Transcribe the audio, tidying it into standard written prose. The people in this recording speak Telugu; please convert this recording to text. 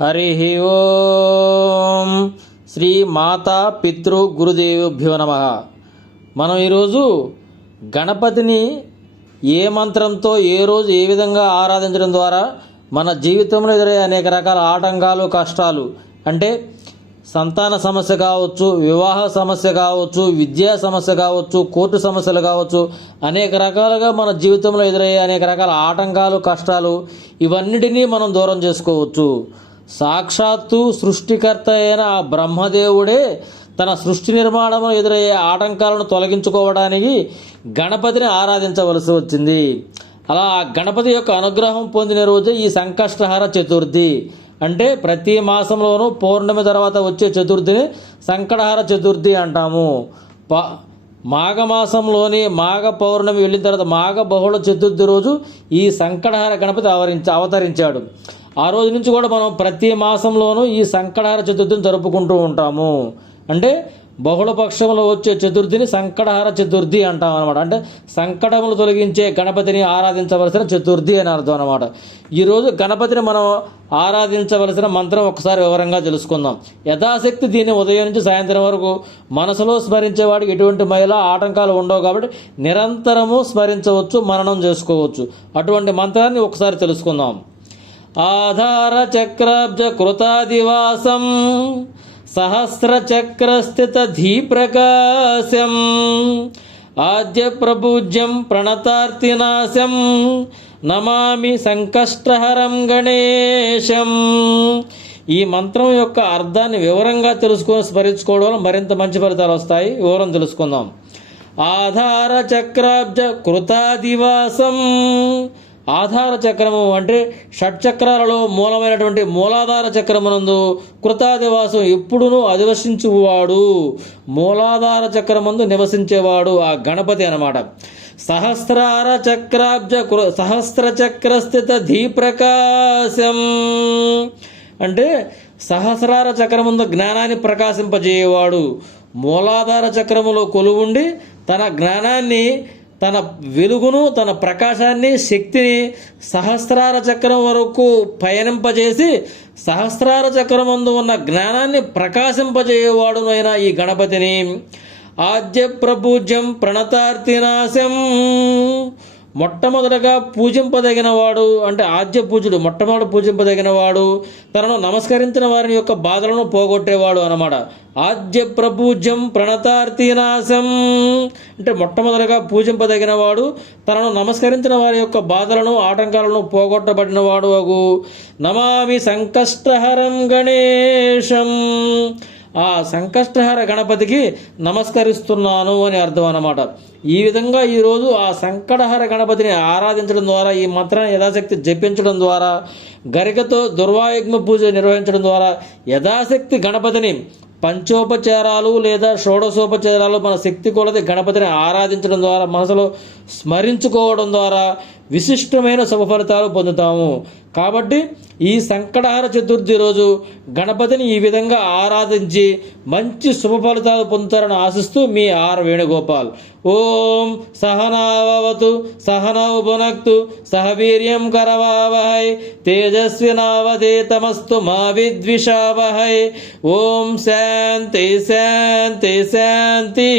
హరి ఓం. శ్రీ మాతా పితృ గురుదేవుభ్యో నమః. మనం ఈరోజు గణపతిని ఏ మంత్రంతో ఏ రోజు ఏ విధంగా ఆరాధించడం ద్వారా మన జీవితంలో ఎదురయ్యే అనేక రకాల ఆటంకాలు, కష్టాలు, అంటే సంతాన సమస్య కావచ్చు, వివాహ సమస్య కావచ్చు, విద్యా సమస్య కావచ్చు, కోర్టు సమస్యలు కావచ్చు, అనేక రకాలుగా మన జీవితంలో ఎదురయ్యే అనేక రకాల ఆటంకాలు, కష్టాలు, ఇవన్నిటినీ మనం దూరం చేసుకోవచ్చు. సాక్షాత్తు సృష్టికర్త అయిన ఆ బ్రహ్మదేవుడే తన సృష్టి నిర్మాణంలో ఎదురయ్యే ఆటంకాలను తొలగించుకోవడానికి గణపతిని ఆరాధించవలసి వచ్చింది. అలా ఆ గణపతి యొక్క అనుగ్రహం పొందిన రోజు ఈ సంకష్టహర చతుర్థి. అంటే ప్రతి మాసంలోనూ పౌర్ణమి తర్వాత వచ్చే చతుర్థిని సంకటహర చతుర్థి అంటాము. మాఘమాసంలోని మాఘ పౌర్ణమి వెళ్ళిన తర్వాత మాఘ బహుళ చతుర్థి రోజు ఈ సంకటహర గణపతి అవతరించాడు. ఆ రోజు నుంచి కూడా మనం ప్రతి మాసంలోనూ ఈ సంకటహర చతుర్థిని జరుపుకుంటూ ఉంటాము. అంటే బహుళ పక్షంలో వచ్చే చతుర్థిని సంకటహర చతుర్థి అంటాం అనమాట. అంటే సంకటములు తొలగించే గణపతిని ఆరాధించవలసిన చతుర్థి అని అర్థం అనమాట. ఈరోజు గణపతిని మనం ఆరాధించవలసిన మంత్రం ఒకసారి వివరంగా తెలుసుకుందాం. యథాశక్తి దీన్ని ఉదయం నుంచి సాయంత్రం వరకు మనసులో స్మరించేవాడికి ఎటువంటి మహిళ ఆటంకాలు ఉండవు కాబట్టి నిరంతరము స్మరించవచ్చు, మననం చేసుకోవచ్చు. అటువంటి మంత్రాన్ని ఒకసారి తెలుసుకుందాం. ఆధార చక్రాబ్జ కృతాదివాసం సహస్రచక్రస్థిత ధీప్రకాశం ఆద్య ప్రపూజ్యం ప్రణతార్తినాశం నమామి సంకష్టహరం గణేశం. ఈ మంత్రం యొక్క అర్థాన్ని వివరంగా తెలుసుకొని స్మరించుకోవడం వల్ల మరింత మంచి ఫలితాలు వస్తాయి. వివరం తెలుసుకుందాం. ఆధార చక్రాబ్జ కృతాదివాసం. ఆధార చక్రము అంటే షట్చక్రాలలో మూలమైనటువంటి మూలాధార చక్రమునందు కృతాదివాసం ఎప్పుడునూ అధివసించువాడు, మూలాధార చక్రమందు నివసించేవాడు ఆ గణపతి అన్నమాట. సహస్రార చక్రాబ్జ సహస్ర చక్రస్థిత ధీప్రకాశం అంటే సహస్రార చక్రముందు జ్ఞానాన్ని ప్రకాశింపజేయవాడు. మూలాధార చక్రములో కొలువుండి తన జ్ఞానాన్ని, తన వెలుగును, తన ప్రకాశాన్ని, శక్తిని సహస్రార చక్రం వరకు పయనింపజేసి సహస్రార చక్రమందు ఉన్న జ్ఞానాన్ని ప్రకాశింపజేయవాడునైన ఈ గణపతిని ఆద్య ప్రపూజ్యం ప్రణతార్తినాశం, మొట్టమొదటగా పూజింపదగినవాడు, అంటే ఆద్య పూజుడు, మొట్టమొదటి పూజింపదగినవాడు, తనను నమస్కరించిన వారిని యొక్క బాధలను పోగొట్టేవాడు అన్నమాట. ఆద్య ప్రపూజ్యం ప్రణతార్తినాశం అంటే మొట్టమొదటిగా పూజింపదగినవాడు, తనను నమస్కరించిన వారి యొక్క బాధలను, ఆటంకాలను పోగొట్టబడినవాడు అగు. నమామి సంకష్టహరం గణేశం. ఆ సంకష్టహర గణపతికి నమస్కరిస్తున్నాను అని అర్థం అన్నమాట. ఈ విధంగా ఈరోజు ఆ సంకటహర గణపతిని ఆరాధించడం ద్వారా, ఈ మంత్రాన్ని యథాశక్తి జపించడం ద్వారా, గరికతో దుర్వాయుగ్మ పూజ నిర్వహించడం ద్వారా యథాశక్తి గణపతిని పంచోపచారాలు లేదా షోడశోపచారాలు మన శక్తి కొలది గణపతిని ఆరాధించడం ద్వారా, మనసులో స్మరించుకోవడం ద్వారా విశిష్టమైన శుభ ఫలితాలు పొందుతాము. కాబట్టి ఈ సంకటహర చతుర్థి రోజు గణపతిని ఈ విధంగా ఆరాధించి మంచి శుభ ఫలితాలు పొందుతారని ఆశిస్తూ మీ ఆర్ వేణుగోపాల్. ఓం సహనావతు సహనౌ భునక్తు సహ వీర్యం కరవావహై తేజస్వినావధేతమస్తు మా విద్విషావహై. ఓం శాంతి శాంతి శాంతి.